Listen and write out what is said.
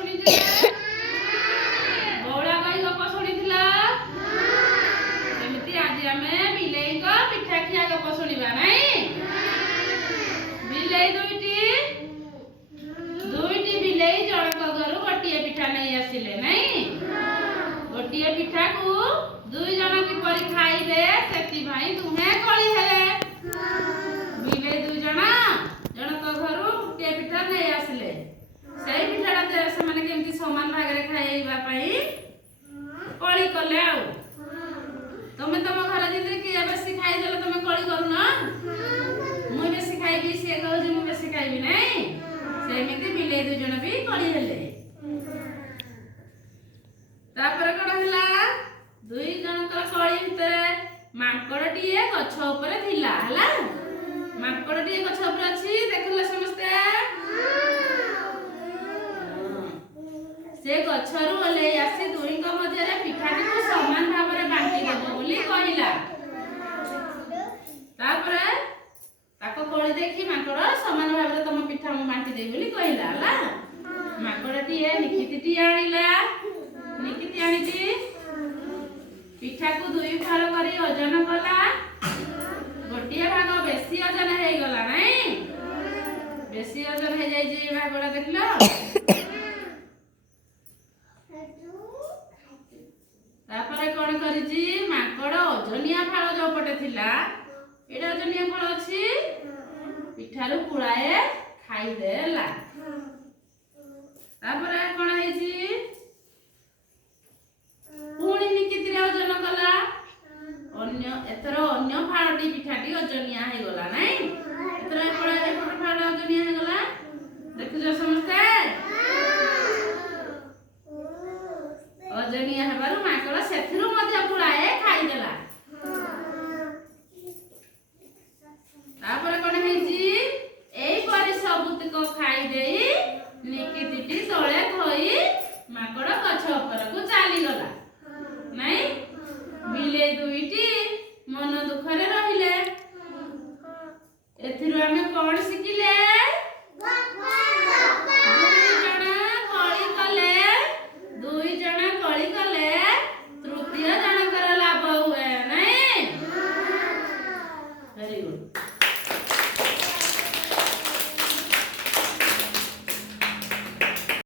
ଶୁଣିଥିଲେ? ବଉଳା ଗାଈ ଗପ ଶୁଣିଥିଲ? ସେମିତି ଆଜି ଆମେ ବିଲେଇଙ୍କ ପିଠା ଖିଆ ଗପ ଶୁଣିବା ନାଇଁ? ବିଲେଇ ଦୁଇଟି ବିଲେଇ ଜଣକ ଘରୁ ଗୋଟିଏ ପିଠା ନେଇ ଆସିଲେ ନାଇଁ? ଗୋଟିଏ ପିଠାକୁ ଦୁଇ ଜଣ କିପରି ଖାଇବେ ସେଥିପାଇଁ ଦୁହେଁ କଳି ହେଲେ। ବିଲେଇ ଦୁଇ ଜଣ ଜଣକ ଘରୁ ଗୋଟିଏ ପିଠା ନେଇ ଆସିଲେ। ସେଇ ପିଠାଟା ସେମାନେ କେମିତି ସମାନ ଭାଗରେ ଖାଇବା ପାଇଁ କଳି କଲେ। ଆଉ ତମେ ତମ ଘରେ ଯେମିତି କିଏ ବେଶୀ ଖାଇଦେଲେ ତମେ କଳି କରୁନ? ମୁଁ ବେଶୀ ଖାଇବି, ସିଏ କହୁଛି ମୁଁ ବେଶୀ ଖାଇବି ନାଇଁ? ସେମିତି ବିଲେଇ ଦୁଇ ଜଣ ବି କଳି ହେଲେ। ତାପରେ କଣ ହେଲା? ଦୁଇ ଜଣଙ୍କର କଳି ଭିତରେ ମାଙ୍କଡଟିଏ ଗଛ ଉପରେ ଥିଲା। ହେଲା, ମାଙ୍କଡଟିଏ ଗଛ ଉପରେ ଅଛି, ଦେଖିଲେ ସମସ୍ତେ? ସେ ଗଛରୁ ଓହ୍ଲେଇ ଆସି ଦୁହିଁଙ୍କ ମଧ୍ୟରେ ପିଠାଟିକୁ ସମାନ ଭାବରେ ବାଣ୍ଟି ଦେବ ବୋଲି କହିଲା। ତାପରେ ତାକୁ କଳି ଦେଖି ମାଙ୍କଡ ସମାନ ଭାବରେ ତମ ପିଠା ମୁଁ ବାଣ୍ଟି ଦେବି ବୋଲି କହିଲା। ହେଲା, ମାଙ୍କଡଟିଏ ନିକିତିଟି ଆଣିଲା। ନିକିତି ଆଣିଛି ପିଠାକୁ ଦୁଇ ଫାଳ କରି ଓଜନ କଲା। ଗୋଟିଏ ଭାଗ ବେଶୀ ଓଜନ ହେଇଗଲା ନାଇଁ? ବେଶୀ ଓଜନ ହେଇଯାଇଛି ଭାଗଟା, ଦେଖିଲ? ତାପରେ କଣ କରିଛି? ମାଙ୍କଡ ଓଜନିଆ ଫାଳ ଯୋଉ ପଟେ ଥିଲା, ଏଇଟା ଓଜନିଆ ଫାଳ ଅଛି, ପିଠାରୁ ପୁଳାଏ ଖାଇଦେଲା। ତାପରେ କଣ ହେଇଛି? ପୁଣି ନିକିତିରେ ଓଜନ କଲା। ଏଥର ଅନ୍ୟ ଫାଳଟି ପିଠାଟି ଓଜନିଆ ହେଇଗଲା ନାଇଁ? ଏଥର ଏପଟ ଫାଳ ଓଜନିଆ ହେଇଗଲା, ଦେଖୁଛ ସମସ୍ତେ? ଓଜନିଆ ହେବାରୁ ମାଙ୍କଡ ସେଥିରୁ ମଧ୍ୟ ପୁଳାଏ ଖାଇଦେଲା। ତାପରେ କଣ ହେଇଛି? ଏଇପରି ସବୁତକ ଖାଇଦେଇ ନିକିତିଟି ତଳେ ଥୋଇ ମାଙ୍କଡ ଗଛ ଉପରକୁ ଚାଲିଗଲା ନାଇଁ? ବିଲେଇ ଦୁଇଟି ମନ ଦୁଃଖରେ ରହିଲେ। ଏଥିରୁ ଆମେ କଣ ଶିଖିଲେ?